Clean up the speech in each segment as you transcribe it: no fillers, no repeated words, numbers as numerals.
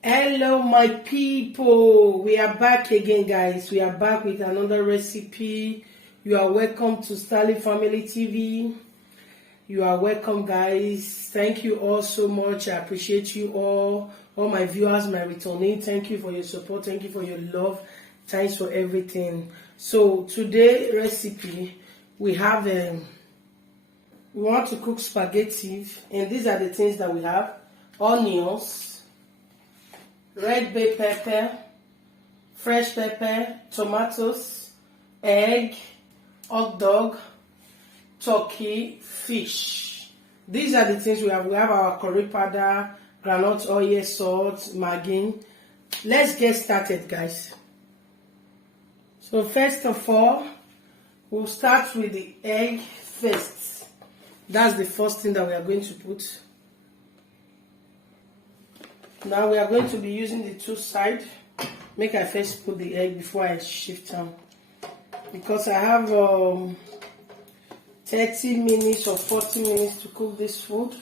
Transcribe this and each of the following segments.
Hello my people, we are back again guys. We are back with another recipe. You are welcome to Starling Family TV. You are welcome guys. Thank you all so much. I appreciate you all my viewers, my returning. Thank you for your support. Thank you for your love. Thanks for everything. So today recipe we have we want to cook spaghetti, and these are the things that we have: onions, red bell pepper, fresh pepper, tomatoes, egg, hot dog, turkey, fish. These are the things we have. We have our curry powder, groundnut oil, salt, maggi. Let's get started, guys. So first of all, we'll start with the egg first. That's the first thing that we are going to put. Now we are going to be using the two sides. Make I first put the egg before I shift them, because I have 30 minutes or 40 minutes to cook this food.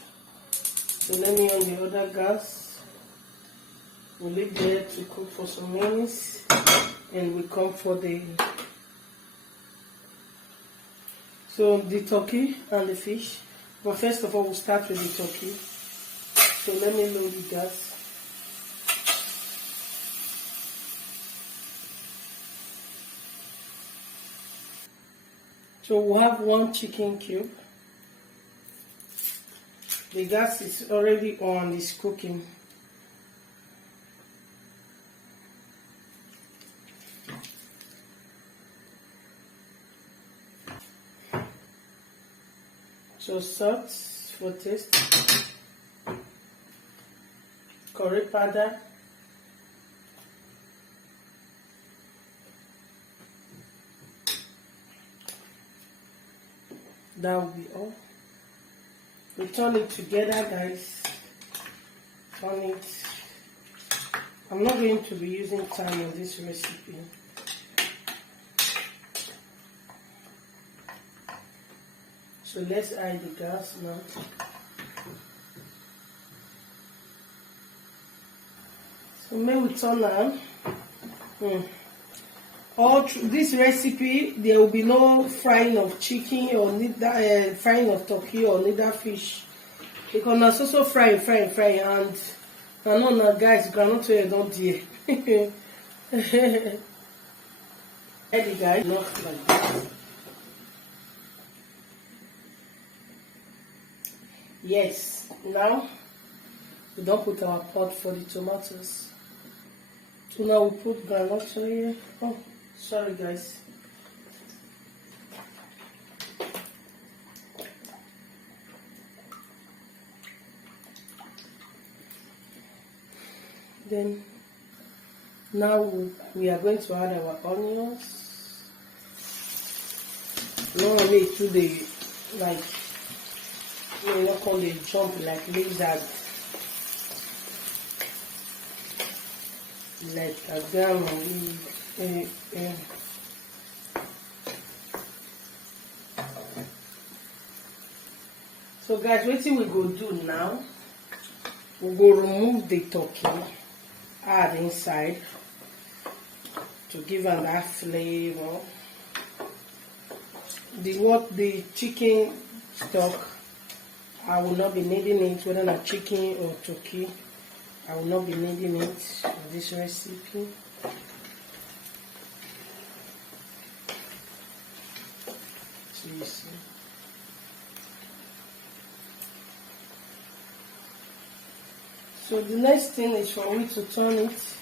So let me on the other gas. We'll leave there to cook for some minutes, and we come for the turkey and the fish. But first of all, we'll start with the turkey. So let me load the gas. So we'll have one chicken cube. The gas is already on, it's cooking. So salt for taste, curry powder, that will be all. We turn it together, guys. Turn it. I'm not going to be using time on this recipe. So let's hide the gas now. So may we turn on. All through this recipe, there will be no frying of chicken or neither frying of turkey or neither fish. Because now also fry, and I know now guys, groundnut oil don't dear. Ready guys, not like this. Yes, now we don't put our pot for the tomatoes. So now we put groundnut oil. Oh, sorry guys. Then now we are going to add our onions. Normally to the we not call it jump like lizard, like a gram. So guys, what we go do now, we go remove the turkey, add inside to give them that flavor. The chicken stock, I will not be needing it, whether not chicken or turkey. I will not be needing it for this recipe. So you see. So the next thing is for me to turn it.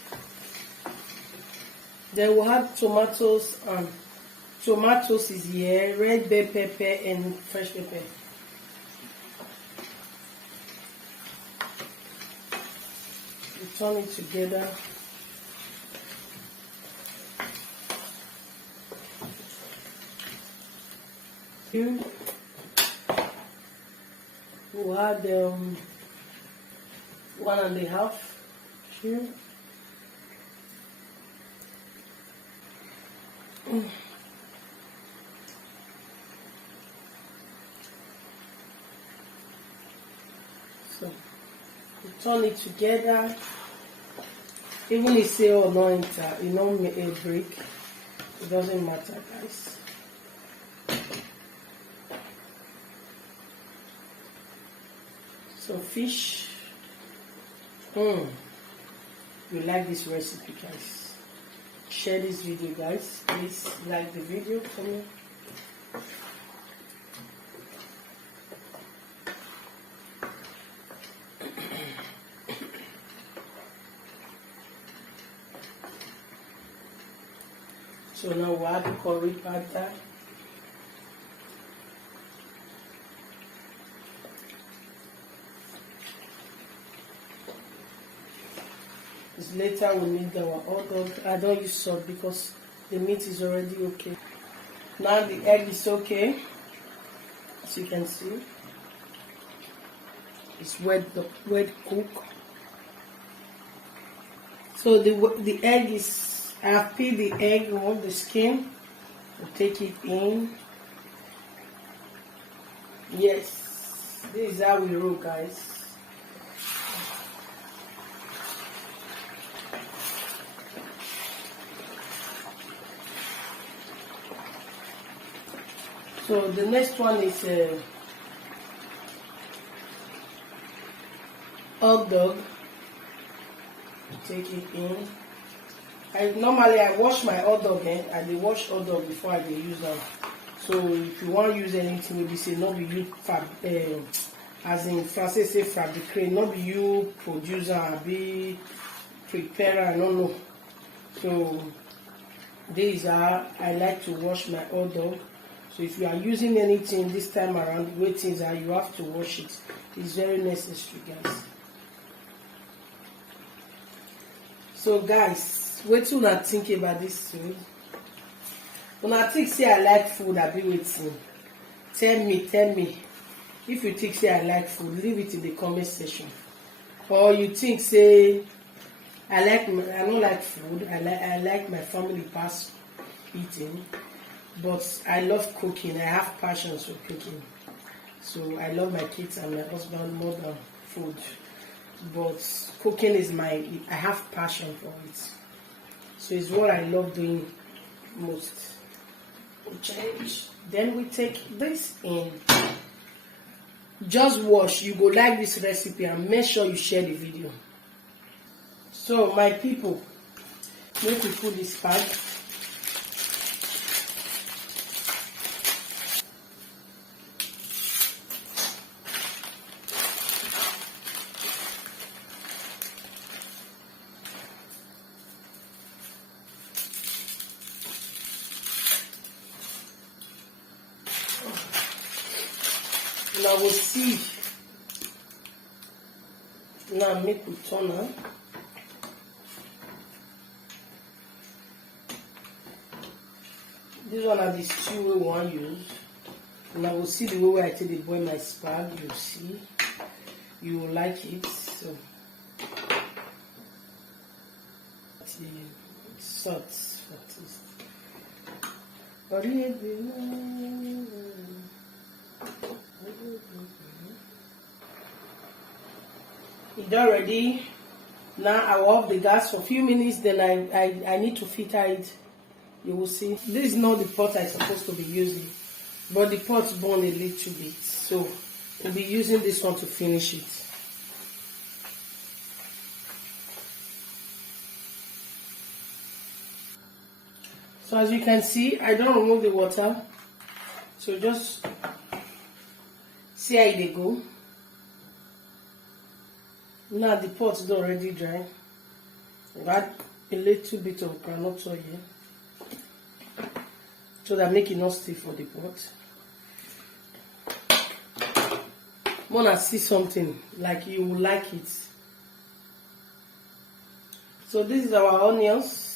Then we'll have tomatoes, and tomatoes is here, red bell pepper and fresh pepper. We turn it together. Here we'll add 1.5 here. So we turn it together. Even if say or not enter, you know, a break, it doesn't matter, guys. So fish. You like this recipe, guys? Share this video, guys. Please like the video for me. So now we add the curry powder. Later we need our hot dog. I don't use salt because the meat is already okay. Now the egg is okay, as you can see. It's wet cook. So the egg is, I have peeled the egg off the skin. I'll take it in. Yes, this is how we roll, guys. So the next one is hot dog. Take it in. Normally I wash my hot dog, I dey wash hot dog before I dey use them. So if you want to use anything, maybe say not be you as in Francais say fabricate, not be you producer, be preparer, I don't know. So this is how I like to wash my hot dog. So if you are using anything this time around, wait things are, you have to wash it. It's very necessary, guys. So guys, what do you think about this food? When I think say I like food, I be waiting. Tell me. If you think say I like food, leave it in the comment section. Or you think say I don't like food. I like my family past eating. But I love cooking. I have passion for cooking. So I love my kids and my husband more than food. But cooking is I have passion for it. So it's what I love doing most. We change. Then we take this in. Just watch. You go like this recipe and make sure you share the video. So my people, make we put this part. Now we'll see. Now make we turn on. This one are the stew we want to use. Now we'll see the way I take the boil my spag. You'll see. You will like it. So the salt for taste. It's already. Now I will off the gas for a few minutes, then I need to filter it. You will see. This is not the pot I'm supposed to be using, but the pot's burn a little bit, so we'll be using this one to finish it. So as you can see, I don't remove the water, so just see how they go. Now the pot is already dry. Add a little bit of groundnut oil here, so that make it not stay for the pot. Wanna see something like you will like it. So this is our onions.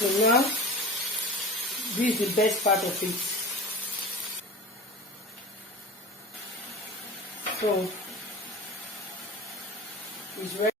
So now, this is the best part of it. So it's ready.